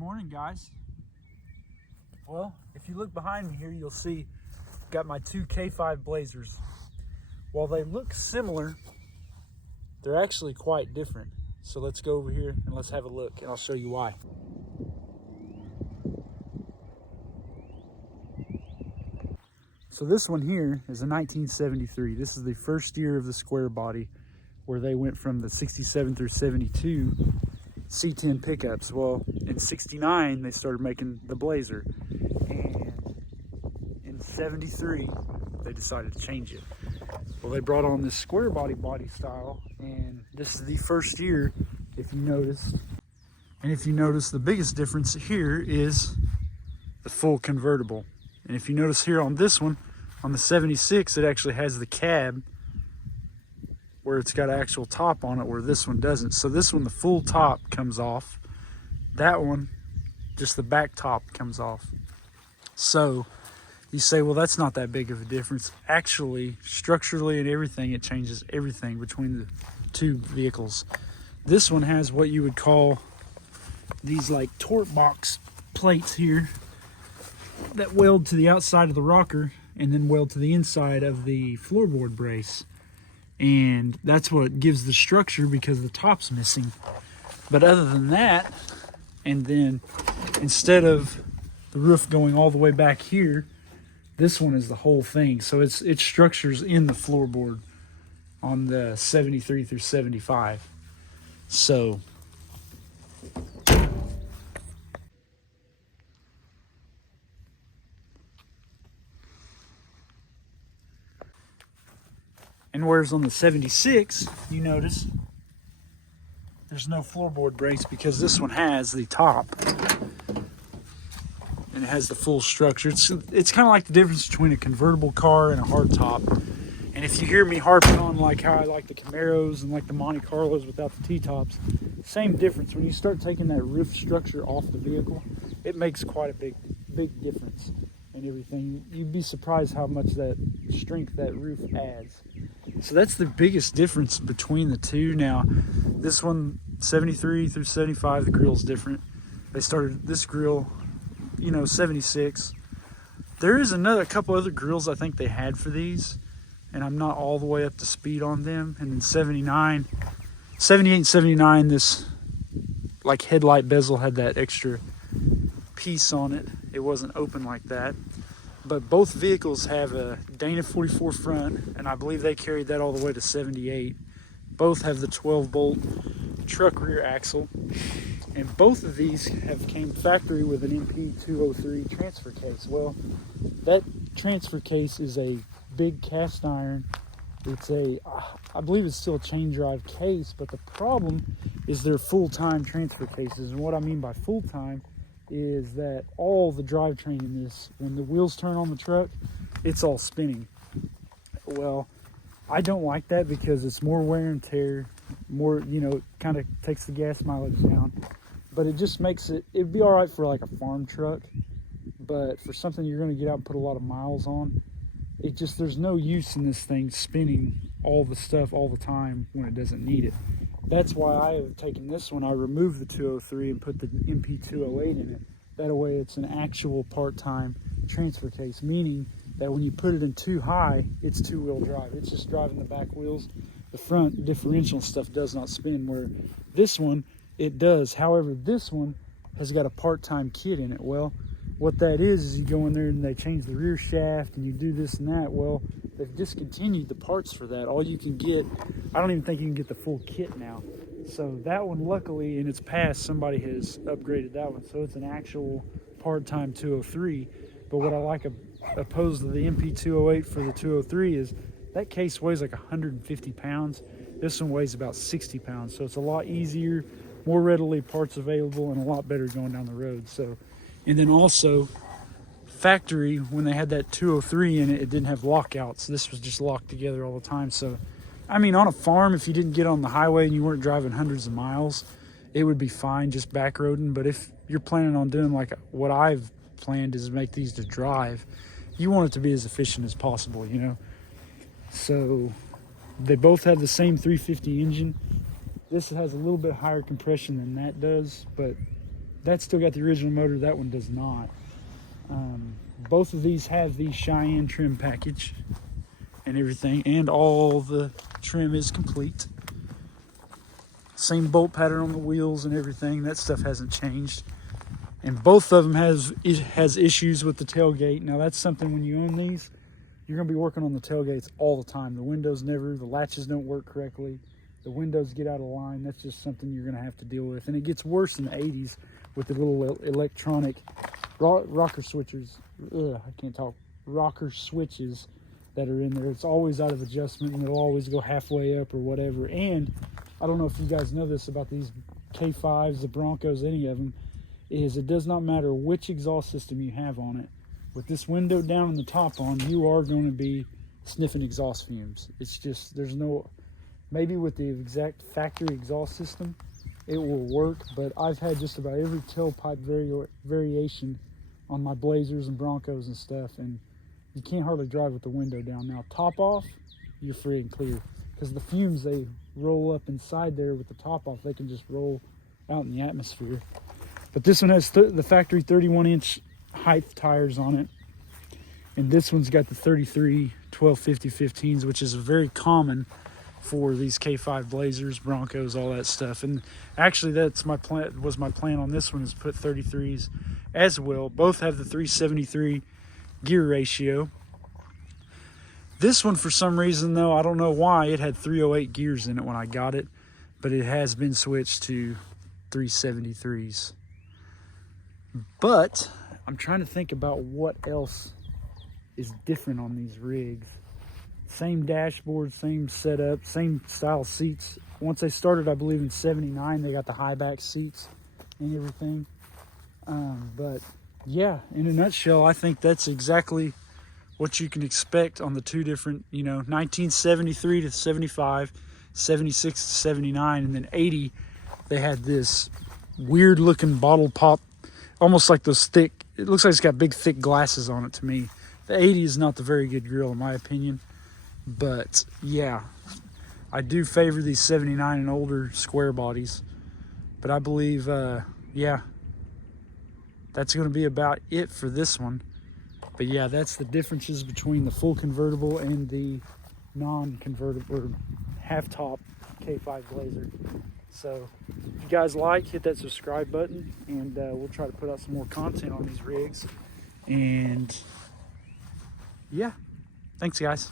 morning, guys. Well, if you look behind me here, you'll see got my two K5 Blazers. While they look similar, they're actually quite different. So let's go over here and let's have a look, and I'll show you why. So this one here is a 1973. This is the first year of the square body, where they went from the 67 through 72 C10 pickups. Well, in 69 they started making the Blazer, and in 73 they decided to change it. Well, they brought on this square body style, and this is the first year, if you notice. And if you notice, the biggest difference here is the full convertible. And if you notice here on this one, on the 76, it actually has the cab where it's got an actual top on it, where this one doesn't. So this one, the full top comes off. That one, just the back top comes off. So you say, well, that's not that big of a difference. Actually, structurally and everything, it changes everything between the two vehicles. This one has what you would call these like torque box plates here that weld to the outside of the rocker and then weld to the inside of the floorboard brace. And that's what gives the structure, because the top's missing. But other than that, and then instead of the roof going all the way back here, this one is the whole thing. So it structures in the floorboard on the 73 through 75. So and whereas on the 76, you notice there's no floorboard brace, because this one has the top and it has the full structure. It's kind of like the difference between a convertible car and a hardtop. And if you hear me harping on like how I like the Camaros and like the Monte Carlos without the T-tops, same difference. When you start taking that roof structure off the vehicle, it makes quite a big difference and everything. You'd be surprised how much that strength that roof adds. So that's the biggest difference between the two. Now, this one, 73 through 75, the grill's different. They started this grill, 76. There is a couple other grills I think they had for these, and I'm not all the way up to speed on them. And then 78 and 79, this like headlight bezel had that extra piece on it. It wasn't open like that. But both vehicles have a Dana 44 front, and I believe they carried that all the way to 78. Both have the 12-bolt truck rear axle, and both of these have came factory with an MP203 transfer case. Well, that transfer case is a big cast iron. It's I believe it's still a chain drive case, but the problem is they're full-time transfer cases. And what I mean by full-time is that all the drivetrain in this, when the wheels turn on the truck, it's all spinning. Well, I don't like that, because it's more wear and tear, more, it kind of takes the gas mileage down. But it just makes it'd be all right for like a farm truck, but for something you're going to get out and put a lot of miles on, there's no use in this thing spinning all the stuff all the time when it doesn't need it. That's why I have taken this one. I removed the 203 and put the MP208 in it. That way it's an actual part-time transfer case, meaning that when you put it in too high, it's two-wheel drive. It's just driving the back wheels. The front differential stuff does not spin, where this one, it does. However, this one has got a part-time kit in it. Well, what that is you go in there and they change the rear shaft and you do this and that. Well, they've discontinued the parts for that. All you can get, I don't even think you can get the full kit now. So that one, luckily, in its past, somebody has upgraded that one. So it's an actual part-time 203. But what I like opposed to the MP208 for the 203 is that case weighs like 150 pounds. This one weighs about 60 pounds. So it's a lot easier, more readily parts available, and a lot better going down the road. So, and then also, factory, when they had that 203 in it, it didn't have lockouts. This was just locked together all the time. So, I mean, on a farm, if you didn't get on the highway and you weren't driving hundreds of miles, it would be fine just back roading. But if you're planning on doing like what I've planned is make these to drive, you want it to be as efficient as possible, So they both have the same 350 engine. This has a little bit higher compression than that does, but That's still got the original motor. That one does not. Both of these have the Cheyenne trim package and everything, and all the trim is complete. Same bolt pattern on the wheels and everything. That stuff hasn't changed. And both of them has issues with the tailgate. Now that's something, when you own these, you're going to be working on the tailgates all the time. The windows the latches don't work correctly. The windows get out of line. That's just something you're going to have to deal with. And it gets worse in the 80s with the little electronic rocker switches. Rocker switches that are in there. It's always out of adjustment, and it'll always go halfway up or whatever. And I don't know if you guys know this about these K5s, the Broncos, any of them, is it does not matter which exhaust system you have on it. With this window down and the top on, you are going to be sniffing exhaust fumes. It's just, there's no, maybe with the exact factory exhaust system, it will work, but I've had just about every tailpipe variation on my Blazers and Broncos and stuff, and you can't hardly drive with the window down. Now, top off, you're free and clear, because the fumes, they roll up inside there with the top off. They can just roll out in the atmosphere. But this one has the factory 31-inch height tires on it, and this one's got the 33 1250 15s, which is very common for these K5 Blazers, Broncos, all that stuff. And actually, that's my plan. Was my plan on this one, is put 33s as well. Both have the 373 gear ratio. This one, for some reason though, I don't know why, it had 308 gears in it when I got it, but it has been switched to 373s. But I'm trying to think about what else is different on these rigs. Same dashboard, same setup, same style seats. Once they started, I believe in '79, they got the high back seats and everything. But yeah, in a nutshell, I think that's exactly what you can expect on the two different, 1973 to 75, 76 to 79, and then 80, they had this weird looking bottle pop, almost like those thick, it looks like it's got big thick glasses on it to me. The 80 is not the very good grill in my opinion, but yeah, I do favor these 79 and older square bodies. But I believe, yeah, that's going to be about it for this one. But yeah, that's the differences between the full convertible and the non-convertible or half-top K5 Blazer. So if you guys like, hit that subscribe button, and we'll try to put out some more content on these rigs. And yeah, thanks guys.